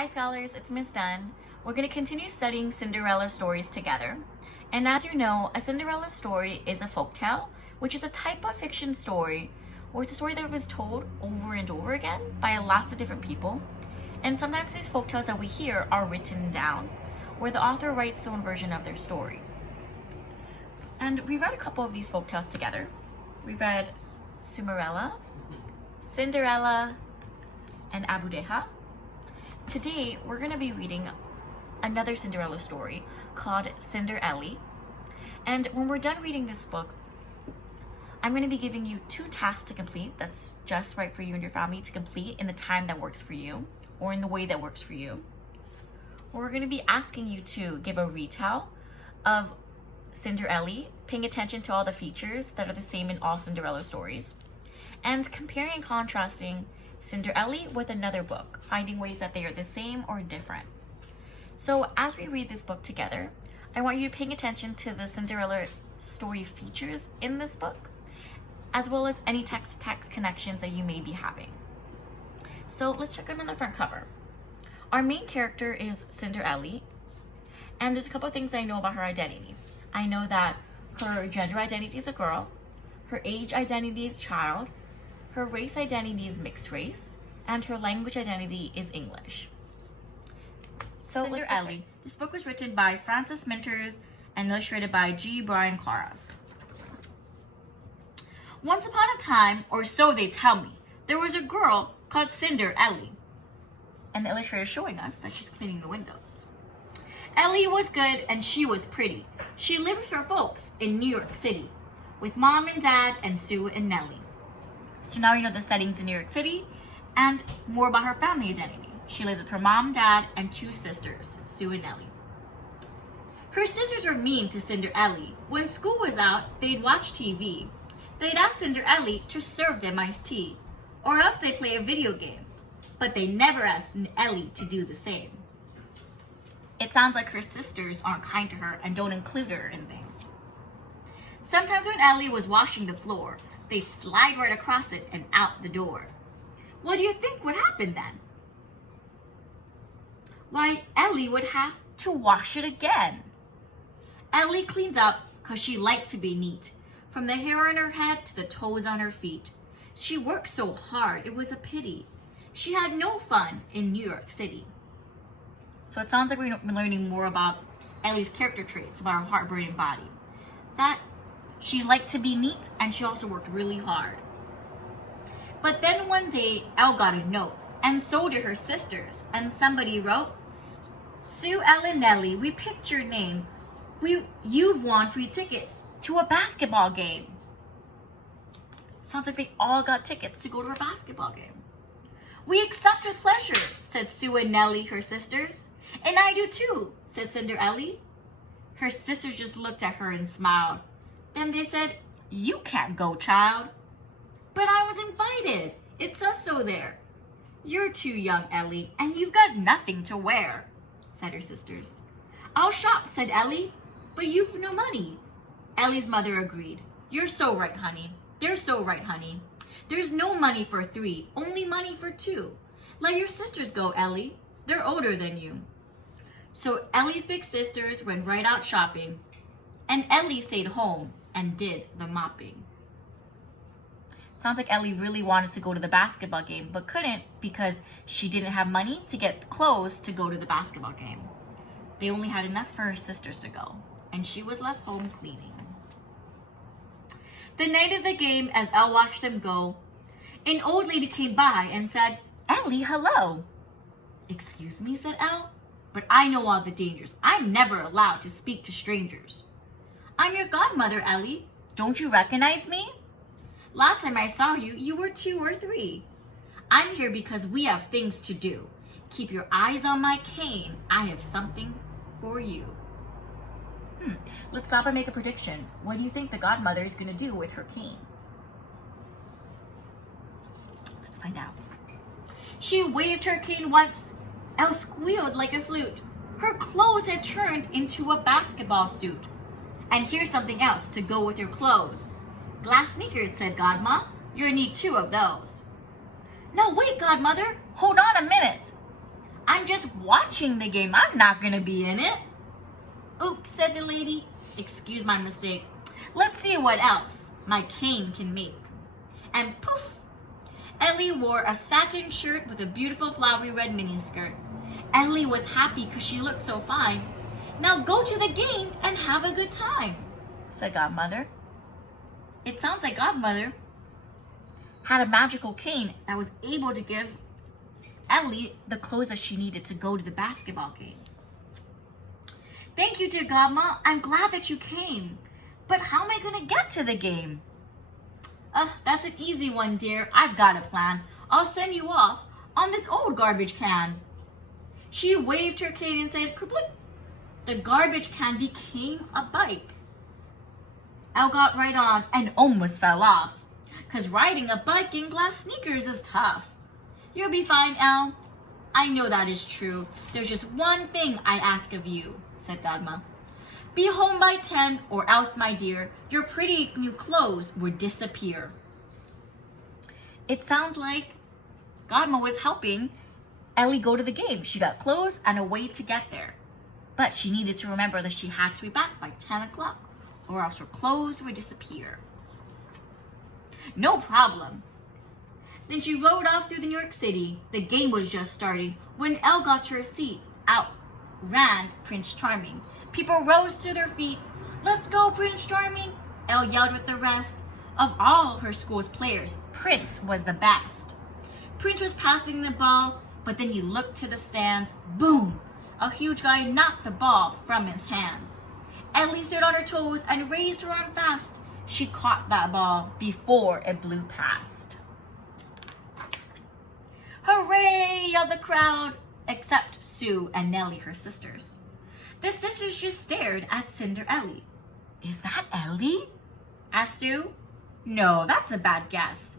Hi scholars, it's Miss Dunn. We're going to continue studying Cinderella stories together. And as you know, a Cinderella story is a folktale, which is a type of fiction story, or it's a story that was told over and over again by lots of different people. And sometimes these folktales that we hear are written down, where the author writes their own version of their story. And we read a couple of these folktales together. We read Sumerella, Cinderella, and Abudeha. Today, we're going to be reading another Cinderella story called Cinder-Elly. And when we're done reading this book, I'm going to be giving you 2 tasks to complete that's just right for you and your family to complete in the time that works for you or in the way that works for you. We're going to be asking you to give a retell of Cinder-Elly, paying attention to all the features that are the same in all Cinderella stories, and comparing and contrasting Cinder-Elly with another book, finding ways that they are the same or different. So as we read this book together, I want you paying attention to the Cinderella story features in this book, as well as any text-to-text connections that you may be having. So let's check in on the front cover. Our main character is Cinder-Elly, and there's a couple of things I know about her identity. I know that her gender identity is a girl, her age identity is child, her race identity is mixed race, and her language identity is English. So Cinder-Elly. This book was written by Frances Minters and illustrated by G. Brian Claras. Once upon a time, or so they tell me, there was a girl called Cinder-Elly. And the illustrator is showing us that she's cleaning the windows. Ellie was good and she was pretty. She lived with her folks in New York City with Mom and Dad and Sue and Nellie. So now you know the settings in New York City and more about her family identity. She lives with her mom, dad, and 2 sisters, Sue and Nellie. Her sisters were mean to Cinder-Elly. When school was out, they'd watch TV. They'd ask Cinder-Elly to serve them iced tea, or else they'd play a video game. But they never asked Ellie to do the same. It sounds like her sisters aren't kind to her and don't include her in things. Sometimes when Ellie was washing the floor, they'd slide right across it and out the door. What do you think would happen then? Why, Ellie would have to wash it again. Ellie cleaned up because she liked to be neat, from the hair on her head to the toes on her feet. She worked so hard, it was a pity. She had no fun in New York City. So it sounds like we're learning more about Ellie's character traits, about her heart-burning body. That she liked to be neat, and she also worked really hard. But then one day, Elle got a note, and so did her sisters, and somebody wrote, Sue, Elle, and Nellie, we picked your name. You've won free tickets to a basketball game. Sounds like they all got tickets to go to a basketball game. We accept with pleasure, said Sue and Nellie, her sisters. And I do too, said Cinder-Elly. Her sisters just looked at her and smiled. Then they said, you can't go, child. But I was invited. It says so there. You're too young, Ellie, and you've got nothing to wear, said her sisters. I'll shop, said Ellie, but you've no money. Ellie's mother agreed. You're so right, honey. They're so right, honey. There's no money for 3, only money for 2. Let your sisters go, Ellie. They're older than you. So Ellie's big sisters went right out shopping, and Ellie stayed home and did the mopping. Sounds like Ellie really wanted to go to the basketball game, but couldn't because she didn't have money to get clothes to go to the basketball game. They only had enough for her sisters to go, and she was left home cleaning. The night of the game, as Elle watched them go, an old lady came by and said, Ellie, hello. Excuse me, said Elle, but I know all the dangers. I'm never allowed to speak to strangers. I'm your godmother, Ellie. Don't you recognize me? Last time I saw you, you were 2 or 3. I'm here because we have things to do. Keep your eyes on my cane. I have something for you. Let's stop and make a prediction. What do you think the godmother is going to do with her cane? Let's find out. She waved her cane once. Elle squealed like a flute. Her clothes had turned into a basketball suit. And here's something else to go with your clothes. Glass sneakers, said Godma. You'll need 2 of those. No, wait, Godmother. Hold on a minute. I'm just watching the game. I'm not gonna be in it. Oops, said the lady. Excuse my mistake. Let's see what else my cane can make. And poof, Ellie wore a satin shirt with a beautiful flowery red miniskirt. Ellie was happy because she looked so fine. Now go to the game and have a good time, said Godmother. It sounds like Godmother had a magical cane that was able to give Ellie the clothes that she needed to go to the basketball game. Thank you, dear Godma. I'm glad that you came. But how am I going to get to the game? That's an easy one, dear. I've got a plan. I'll send you off on this old garbage can. She waved her cane and said, "Kerplink." The garbage can became a bike. Elle got right on and almost fell off, 'cause riding a bike in glass sneakers is tough. You'll be fine, Elle. I know that is true. There's just one thing I ask of you, said Godma. Be home by 10 or else, my dear, your pretty new clothes would disappear. It sounds like Godma was helping Ellie go to the game. She got clothes and a way to get there. But she needed to remember that she had to be back by 10 o'clock or else her clothes would disappear. No problem. Then she rode off through the New York City. The game was just starting when Elle got to her seat. Out ran Prince Charming. People rose to their feet. Let's go, Prince Charming! Elle yelled with the rest. Of all her school's players, Prince was the best. Prince was passing the ball, but then he looked to the stands. Boom! A huge guy knocked the ball from his hands. Ellie stood on her toes and raised her arm fast. She caught that ball before it blew past. Hooray! Yelled the crowd, except Sue and Nellie, her sisters. The sisters just stared at Cinder-Elly. Is that Ellie? Asked Sue. No, that's a bad guess.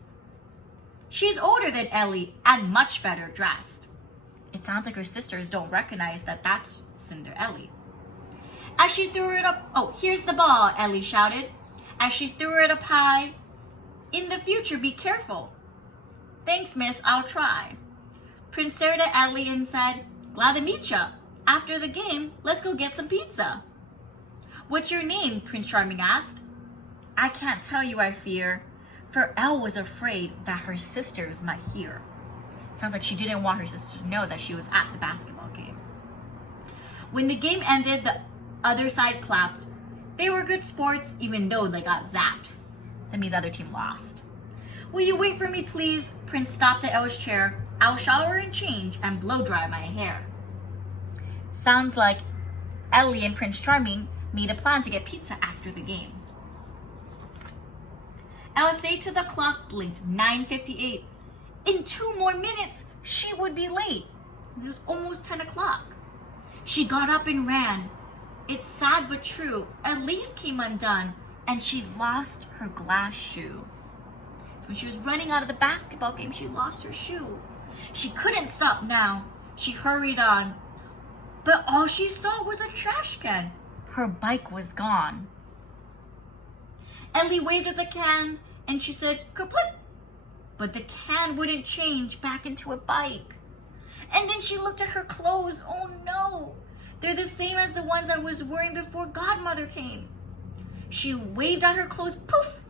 She's older than Ellie and much better dressed. It sounds like her sisters don't recognize that that's Cinder-Elly. As she threw it up, oh, here's the ball, Ellie shouted. As she threw it up high, in the future, be careful. Thanks, miss, I'll try. Prince stared at Ellie and said, glad to meet ya. After the game, let's go get some pizza. What's your name? Prince Charming asked. I can't tell you, I fear, for Elle was afraid that her sisters might hear. Sounds like she didn't want her sisters to know that she was at the basketball game. When the game ended, the other side clapped. They were good sports, even though they got zapped. That means the other team lost. Will you wait for me, please? Prince stopped at Elle's chair. I'll shower and change and blow dry my hair. Sounds like Ellie and Prince Charming made a plan to get pizza after the game. Elle stayed till the clock blinked 9:58. In 2 more minutes, she would be late. It was almost 10 o'clock. She got up and ran. It's sad but true. A lace came undone and she lost her glass shoe. When she was running out of the basketball game, she lost her shoe. She couldn't stop now. She hurried on. But all she saw was a trash can. Her bike was gone. Ellie waved at the can and she said, kerplink. But the can wouldn't change back into a bike. And then she looked at her clothes. Oh no, they're the same as the ones I was wearing before Godmother came. She waved at her clothes, poof,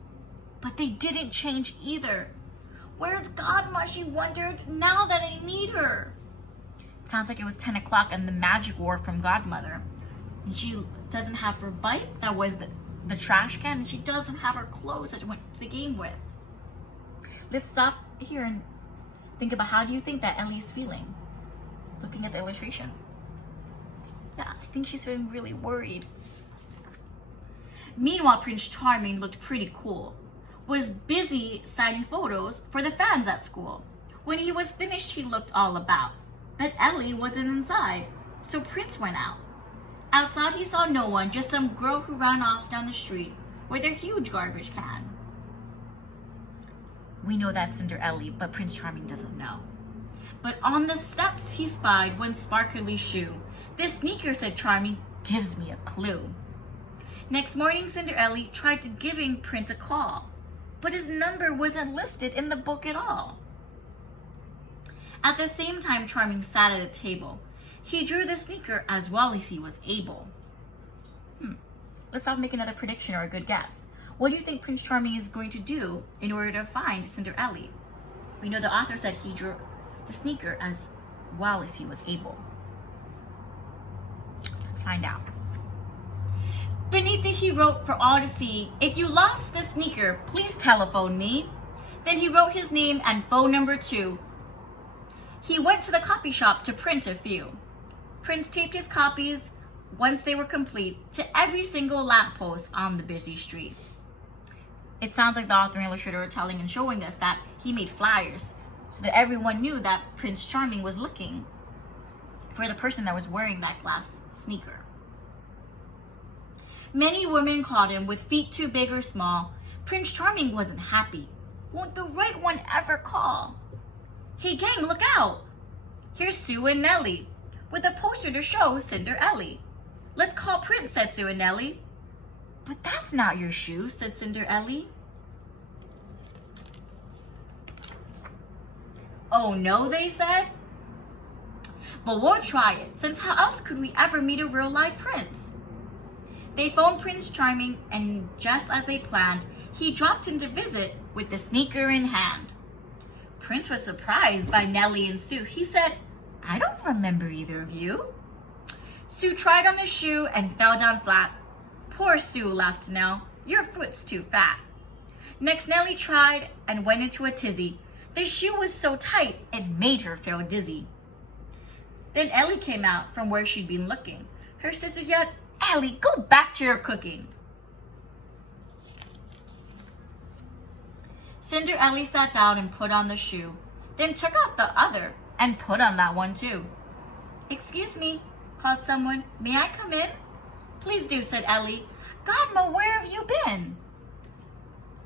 but they didn't change either. Where's Godma, she wondered, now that I need her? It sounds like it was 10 o'clock and the magic wore from Godmother. And she doesn't have her bike, that was the trash can, and she doesn't have her clothes that she went to the game with. Let's stop here and think about how do you think that Ellie's feeling? Looking at the illustration. Yeah, I think she's feeling really worried. Meanwhile, Prince Charming looked pretty cool. Was busy signing photos for the fans at school. When he was finished, he looked all about. But Ellie wasn't inside, so Prince went out. Outside, he saw no one, just some girl who ran off down the street with a huge garbage can. We know that's Cinder-Elly, but Prince Charming doesn't know. But on the steps he spied one sparkly shoe. This sneaker, said Charming, gives me a clue. Next morning, Cinder-Elly tried to giving Prince a call, but his number wasn't listed in the book at all. At the same time, Charming sat at a table. He drew the sneaker as well as he was able. Let's all make another prediction or a good guess. What do you think Prince Charming is going to do in order to find Cinder-Elly? We know the author said he drew the sneaker as well as he was able. Let's find out. Beneath it, he wrote for all to see, "If you lost the sneaker, please telephone me." Then he wrote his name and phone number too. He went to the copy shop to print a few. Prince taped his copies, once they were complete, to every single lamppost on the busy street. It sounds like the author and illustrator are telling and showing us that he made flyers so that everyone knew that Prince Charming was looking for the person that was wearing that glass sneaker. Many women called him with feet too big or small. Prince Charming wasn't happy. Won't the right one ever call? Hey gang, look out! Here's Sue and Nellie with a poster to show Cinder-Elly. Let's call Prince, said Sue and Nellie. But that's not your shoe, said Cinder-Elly. Oh no, they said. But we'll try it, since how else could we ever meet a real live prince? They phoned Prince Charming, and just as they planned, he dropped in to visit with the sneaker in hand. Prince was surprised by Nellie and Sue. He said, "I don't remember either of you." Sue tried on the shoe and fell down flat. "Poor Sue," laughed Nell, "your foot's too fat." Next, Nellie tried and went into a tizzy. The shoe was so tight, it made her feel dizzy. Then Ellie came out from where she'd been looking. Her sister yelled, "Ellie, go back to your cooking." Cinder-Elly sat down and put on the shoe, then took off the other and put on that one too. "Excuse me," called someone. "May I come in?" "Please do," said Ellie. "Godma, where have you been?"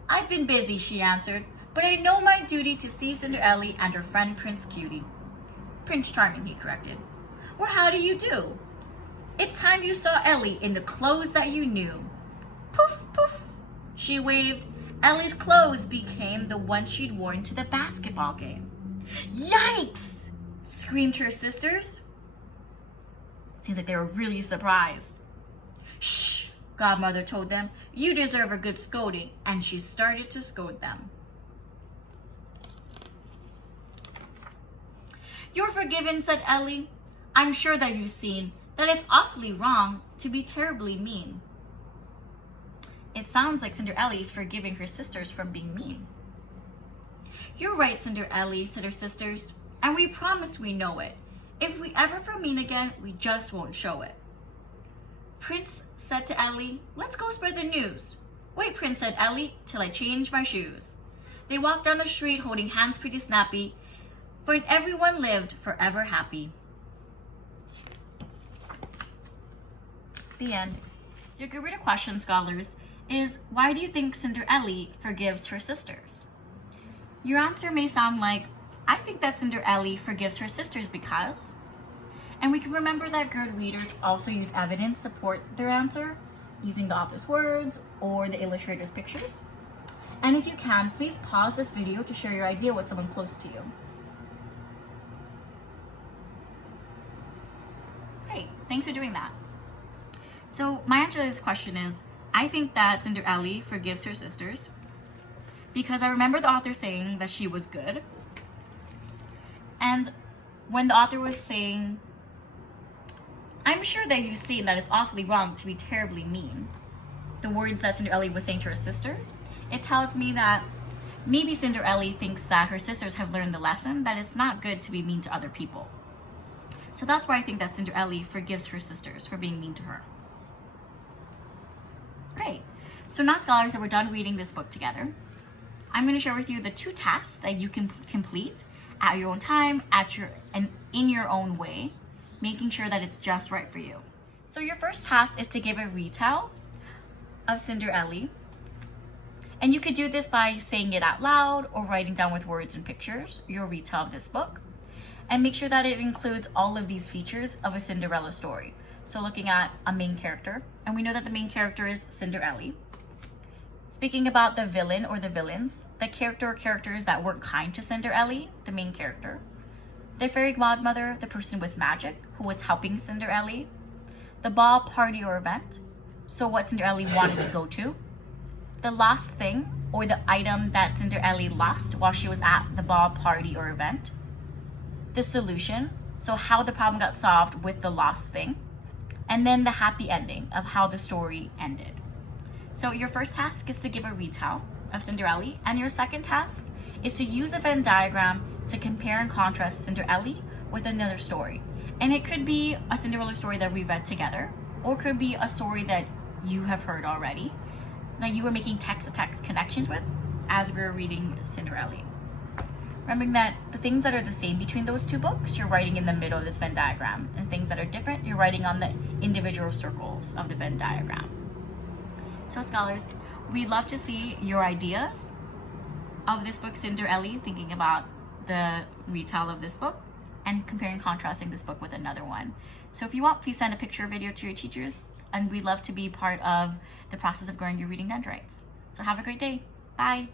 "I've been busy," she answered, "but I know my duty to see Cinder-Elly and her friend Prince Cutie." "Prince Charming," he corrected. "Well, how do you do? It's time you saw Ellie in the clothes that you knew." Poof, poof, she waved. Ellie's clothes became the ones she'd worn to the basketball game. "Yikes!" screamed her sisters. Seems like they were really surprised. "Shh," Godmother told them. "You deserve a good scolding," and she started to scold them. "You're forgiven," said Ellie. "I'm sure that you've seen that it's awfully wrong to be terribly mean." It sounds like Cinder-Elly is forgiving her sisters from being mean. "You're right, Cinder-Elly," said her sisters, "and we promise we know it. If we ever feel mean again, we just won't show it." Prince said to Ellie, "Let's go spread the news." "Wait, Prince," said Ellie, "till I change my shoes." They walked down the street holding hands pretty snappy, for everyone lived forever happy. The end. Your good reader question, scholars, is why do you think Cinder-Elly forgives her sisters? Your answer may sound like, I think that Cinder-Elly forgives her sisters because, and we can remember that good readers also use evidence to support their answer, using the author's words or the illustrator's pictures. And if you can, please pause this video to share your idea with someone close to you. Great, thanks for doing that. So my answer to this question is, I think that Cinder-Elly forgives her sisters because I remember the author saying that she was good. And when the author was saying, "I'm sure that you've seen that it's awfully wrong to be terribly mean," the words that Cinder-Elly was saying to her sisters, it tells me that maybe Cinder-Elly thinks that her sisters have learned the lesson that it's not good to be mean to other people. So that's why I think that Cinder-Elly forgives her sisters for being mean to her. Great. So now, scholars, that we're done reading this book together, I'm going to share with you the 2 tasks that you can complete at your own time, and in your own way, making sure that it's just right for you. So your first task is to give a retell of Cinder-Elly. And you could do this by saying it out loud or writing down with words and pictures your retell of this book. And make sure that it includes all of these features of a Cinderella story. So looking at a main character, and we know that the main character is Cinder-Elly. Speaking about the villain or the villains, the character or characters that weren't kind to Cinder-Elly, the main character. the fairy godmother, the person with magic who was helping Cinder-Elly, the ball, party, or event, so what Cinder-Elly wanted to go to, the last thing or the item that Cinder-Elly lost while she was at the ball, party, or event, the solution, so how the problem got solved with the lost thing, and then the happy ending of how the story ended. So your first task is to give a retell of Cinder-Elly, and your second task is to use a Venn diagram to compare and contrast Cinder-Elly with another story. And it could be a Cinderella story that we read together, or it could be a story that you have heard already, that you were making text-to-text connections with as we were reading Cinder-Elly. Remembering that the things that are the same between those two books, you're writing in the middle of this Venn diagram, and things that are different, you're writing on the individual circles of the Venn diagram. So scholars, we'd love to see your ideas of this book, Cinder-Elly, thinking about the retell of this book and comparing and contrasting this book with another one. So if you want, please send a picture or video to your teachers, and we'd love to be part of the process of growing your reading dendrites. So have a great day. Bye.